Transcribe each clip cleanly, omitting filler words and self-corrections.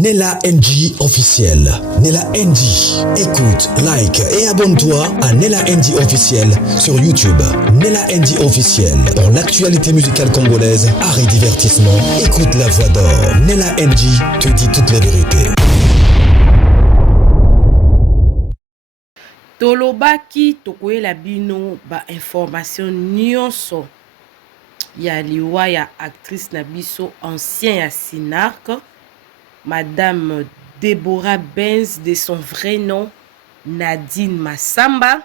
Nella NG officiel. Nella NG. Écoute, like et abonne-toi à Nella NG officiel sur YouTube. Nella NG officiel. Pour l'actualité musicale congolaise, art et divertissement, écoute la voix d'or. Nella NG te dit toutes les vérités. Tolobaki tokoyela bino ba information nyonso ya liwa ya actrice na biso ancien ya Sinark, Madame Deborah Benz, de son vrai nom Nadine Massamba,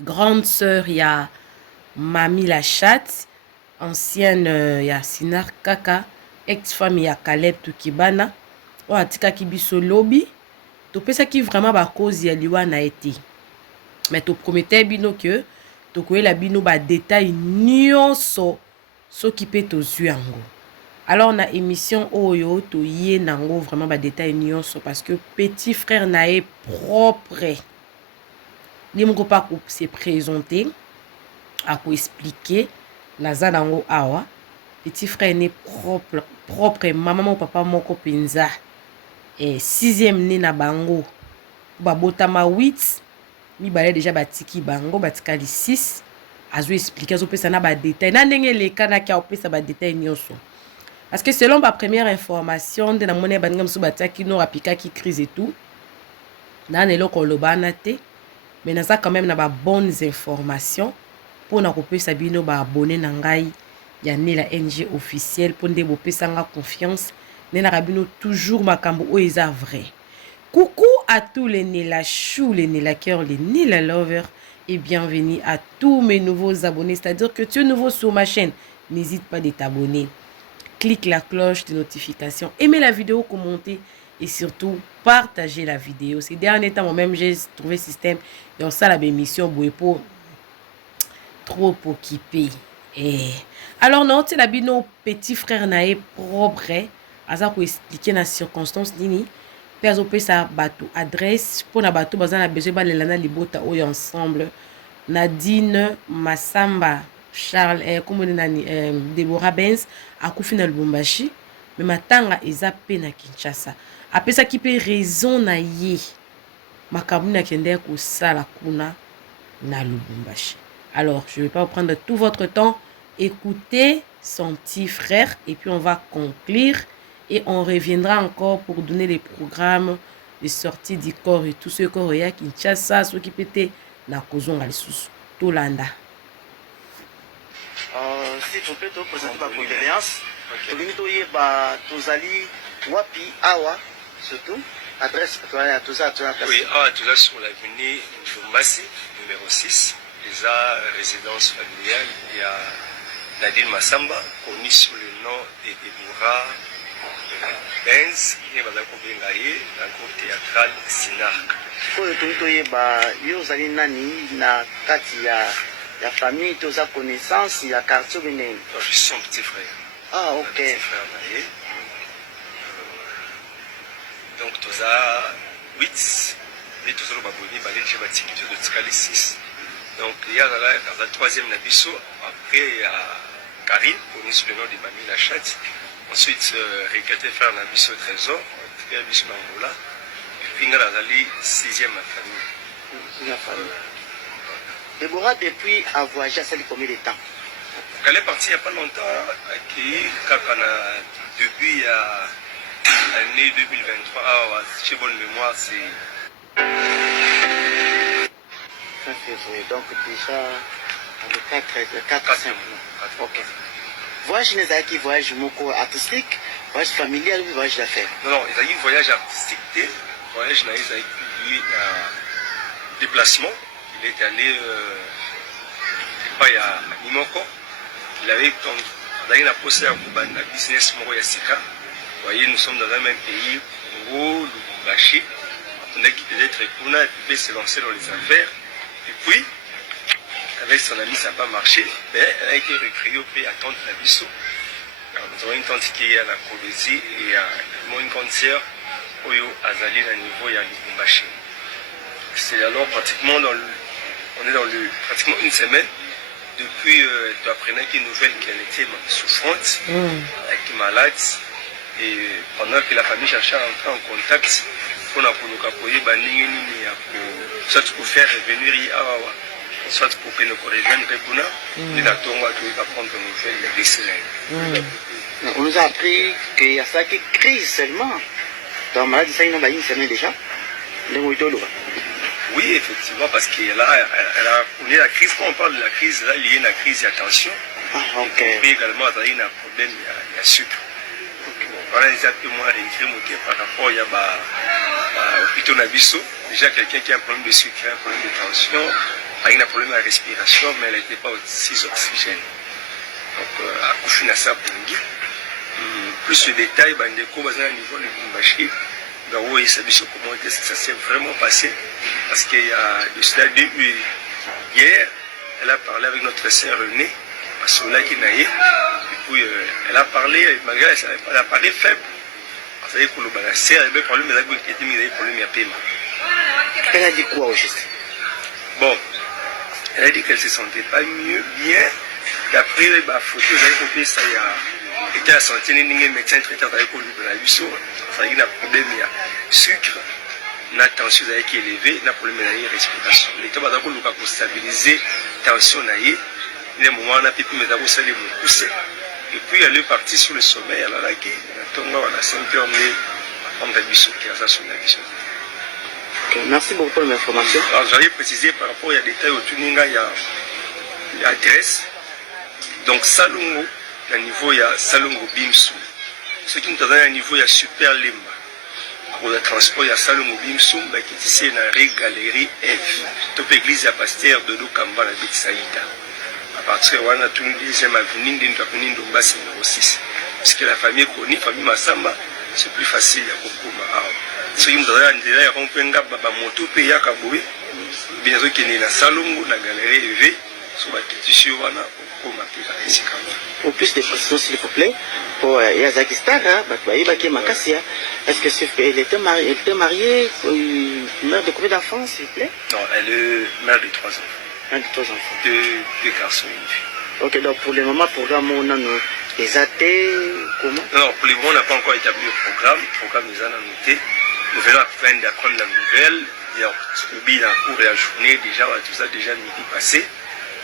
grande sœur ya Mami la Chatte, ancienne ya Sinark kaka, ex-femme ya Caleb Tukibana, o atikaki biso lobi, topesaki vraiment ba cause ya liwa na été. Mais tu promettais bino que tu connais la bino ba détail nyonso so qui peut to zuango. Alors on a émission oyo to yé nango vraiment ba détail nyonso parce que petit frère nae propre. Limko pas ko se présenter à ko expliquer naza nango awa. Petit frère né propre maman mon papa moko penza. Et 6e né na bango. Ba botama 8 mi balé déjà batiki bango batikali 6 azo expliquer azo pesa na ba détail na ndenge le kana kia opesa ba détail nyonso parce que selon ma première information de na mone baningam so bataki no rapika ki crise et tout na nelo ko lobana te mais na ça quand même na ba bonnes informations pour na kopesa bino ba abonné na ngai ya Nella NG officiel pour nde bopesa nga confiance nena rabino toujours makambo o eza vrai. Coucou à tous les Nella Chou, les Nella Cœur, les Nella Lovers et bienvenue à tous mes nouveaux abonnés. C'est-à-dire que tu es nouveau sur ma chaîne, n'hésite pas de t'abonner. Clique la cloche de notification, aimez la vidéo, commentez et surtout partagez la vidéo. Ces derniers temps, moi-même, j'ai trouvé système et on sait la émission pour trop occupé. Et alors non, c'est la bino petit frère naé propre, à ça pour expliquer la circonstance nini. Pezo pesa bateau adresse pour na bateau bazana besoin ba lelana libota oyo ensemble Nadine Massamba Charles comme nani Deborah Benz akufi na Lubumbashi mais matanga eza pe na Kinshasa apesa ki pe raison na ye makabu na kende ko sala kuna na Lubumbashi. Alors je vais pas vous prendre tout votre temps, écoutez son petit frère et puis on va conclure. Et on reviendra encore pour donner les programmes de sortie du corps et tout ce corps ya Kinshasa, ce qui peut être na kozonga lisusu Tolanda. S'il vous plaît, vous présentez ma condoléance. Tozali wapi awa surtout adresse à Toza. Oui, awa Toza sur l'avenue Ndombasi numéro 6, les résidence familiale. Il y a Nadine Massamba, connu sous le nom de Deborah Benz, il est dans le groupe théâtral Sinark. Yo zali nani na kati ya famille toza connaissance ya quartier bene. Je suis son petit frère. Ah OK. Petit frère naé. Donc toza 8 mais toza lo baboni balé chez batiki de Tikali 6. Donc il y a la troisième nabiso après il y a Karine connu sous le nom de Mami la Chatte. Ensuite, regretté faire la mission au trésor, la mission d'Angola, et puis il y a la 6e famille. Deborah, depuis a voyagé, ça fait combien de temps? Elle est partie il n'y a pas longtemps, quand on a depuis l'année 2023, j'ai bonne mémoire, c'est. Fin février, donc déjà le 4-5 mois. Ok. Voyage qui voyage artistique, voyage familial ou voyage d'affaires? Non, il y a eu voyage artistique, voyage avec lui déplacement. Il est allé à Nimoko. Il avait une posé un business Moro Yassika. Vous voyez, nous sommes dans un même pays, Congo, Lubumbashi. On a qui peut-être peut se lancer dans les affaires. Et puis, avec son ami, ça n'a pas marché, mais elle a été recréée au pays à Tante Nabiso. Nous avons une tante qui est à la Colombie et une grande sœur Oyo Azali à niveau de Lubumbashi. C'est alors pratiquement on est dans pratiquement une semaine depuis tu apprenais qu'une nouvelle qu'elle était souffrante, qui est malade. Et pendant que la famille cherchait à entrer en contact, on a connu soit pour faire revenir soit pour que nous reviennent répondre, nous attendons à prendre une nouvelle décennale. On nous a appris qu'il y a ça qui crise seulement. Dans la maladie, ça, il y a une semaine déjà. Oui, effectivement, parce que là, on est la crise, quand on parle de la crise, là, il y a une crise d'attention. Et également, il y a un problème, il y a sucre. Voilà, ils appellent moi réécrire par rapport à l'hôpital Nabiso. Déjà, quelqu'un qui a un problème de sucre, un problème de tension, a un problème de respiration, mais elle n'était pas aussi oxygène. Donc, à Koufina ça pour nous. Plus de détails, au niveau de Bumbashi, comment ça s'est vraiment passé. Parce qu'il y a de cela hier, elle a parlé avec notre sœur Renée, à Sola qui naïe. Et puis, elle a parlé, malgré elle a parlé faible. Parce que la sœur avait des problèmes, mais elle a des problèmes à paiement. Elle a dit quoi au juste? Bon, elle a dit qu'elle ne se sentait pas mieux, bien. D'après les photos, j'avais compris ça, il y a été à santé, les médecins traitants avec le biso, ça y a un problème, il y a sucre, la tension qui est élevée, il y a un problème de respiration. L'État va d'abord stabiliser la tension, il y a un moment où on a pu mettre les pousser. Et puis elle est partie sur le sommet, elle a qui a 5 heures, mais on a biso qui a ça sur la vision. Merci beaucoup pour l'information. Alors j'allais préciser par rapport à des détails autour il y a l'adresse. Donc Salongo, à niveau il y a Salongo Bimsou. Ce qui nous a un niveau il y a Super Limba. Pour le transport il y a Salongo Bimsou, qui est ici dans la galerie F. Top église à Pasteur de Lukamba la Bête Saïda. À partir de là, tout le deuxième avenue de Ndombasi numéro 6. Parce que la famille connue, la famille Massamba, c'est plus facile à Kokoma. Ce qui nous a un délai, on peut en avoir un moto payé à Kaboué. Bien sûr qu'il y a la Salongo, la galerie EV, sur la tissu, Pour plus de précisions, s'il vous plaît, pour Yazaki Star, est-ce qu'elle était mariée, mère de combien d'enfants, s'il vous plaît? Non, elle est mère de 3 enfants. Mère de 3 enfants. Deux garçons et une fille. Ok, donc pour le moment, programme, on a les athées, comment? Non, pour le moment, on n'a pas encore établi le programme. Le programme nous a noté. Nous venons à peine d'apprendre la nouvelle. Il y a un cours et la journée, déjà, tout ça déjà midi passé.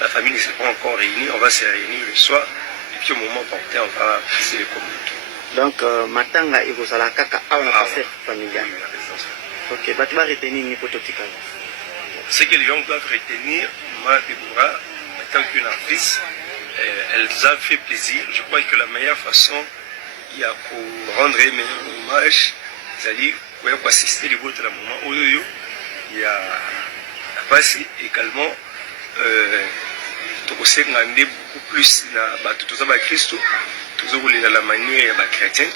La famille ne s'est pas encore réunie, on va se réunir le soir. Et puis au moment porté, on va passer les communiqués. Donc, Matanga, il vous a la caca à la passé familiale. Ok, tu vas retenir une prototype. Ce que les gens doivent retenir, moi, Déborah, en tant qu'une artiste, elle a fait plaisir. Je crois que la meilleure façon, il y a pour rendre un meilleur hommage, c'est-à-dire pour assister les votes à la moment où il y a la passe également. Beaucoup plus na Christo, la manière chrétien,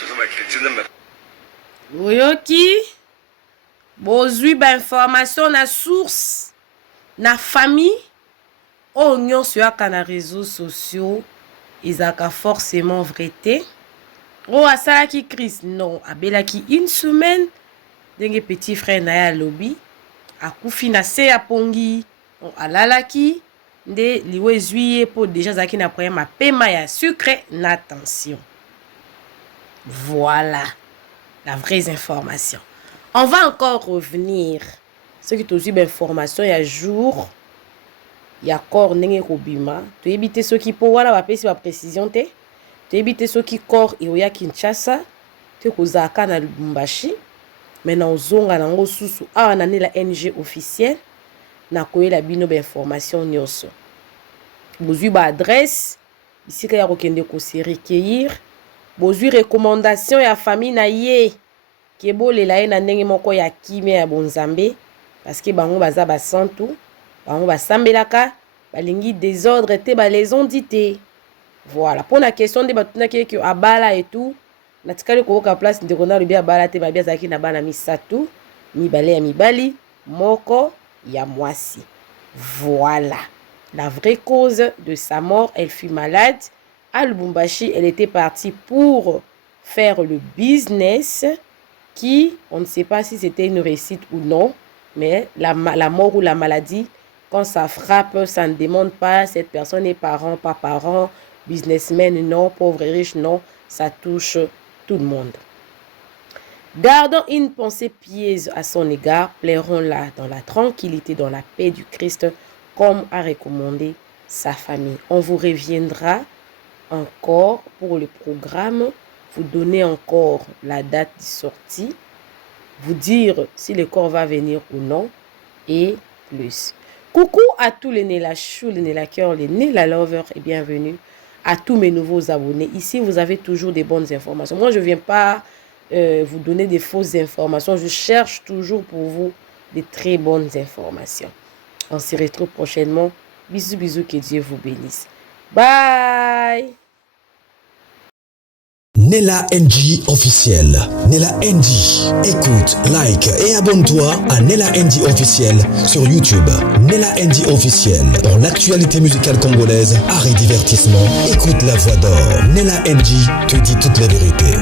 oyoki bozwi information na source na famille oyo nyonso yaka na réseaux sociaux ezalaka forcément vrai te. Oyo asalaki Christ non abelaki une semaine ndenge petit frère na ye alobi akufi na se ya pongi alalaki nde liwe ezwi ye po déjà azalaki na problème apema ya sucre na tension. Voilà la vraie information. On va encore revenir ce qui tozwi information ya jour ya corps ndenge kobima toyebi te soki po wana bapesi ba précision te toyebi te soki corps eoya Kinshasa te kozalaka na Lubumbashi mais na ozonga nango susu awa na ne la NG officielle na koyela bino ba information nyonso bozwi ba adresse isika ya kokende ko se recueillir bozwi recommandation ya famille na ye ke bolela ye na ndenge moko ya kimia ya bonzambe parce que bango baza basantu bango basambelaka balingi désordre te les ont dit te. Voilà pour la question de batunaki ke abala et tout natikali koyoka place ndeko na lobi abala te babia zaki na bana misatu mibale ya mibali moko ya mwasi. Voilà la vraie cause de sa mort. Elle fut malade à Lubumbashi. Elle était partie pour faire le business qui, on ne sait pas si c'était une réussite ou non, mais la mort ou la maladie, quand ça frappe, ça ne demande pas cette personne est parent, pas parent, businessman, non, pauvre et riche, non, ça touche tout le monde. Gardant une pensée pieuse à son égard, plairons-la dans la tranquillité, dans la paix du Christ, comme a recommandé sa famille. On vous reviendra encore pour le programme, vous donner encore la date de sortie, vous dire si le corps va venir ou non, et plus. Coucou à tous les Nela Chou, les Nela Cœur, les Nela Lover, et bienvenue à tous mes nouveaux abonnés. Ici, vous avez toujours des bonnes informations. Moi, je ne viens pas vous donner des fausses informations. Je cherche toujours pour vous des très bonnes informations. On se retrouve prochainement. Bisous, bisous, que Dieu vous bénisse. Bye! Nella NG officiel. Nella NG. Écoute, like et abonne-toi à Nella NG officiel sur YouTube. Nella NG officiel. Pour l'actualité musicale congolaise, art et divertissement, écoute la voix d'or. Nella NG te dit toutes les vérités.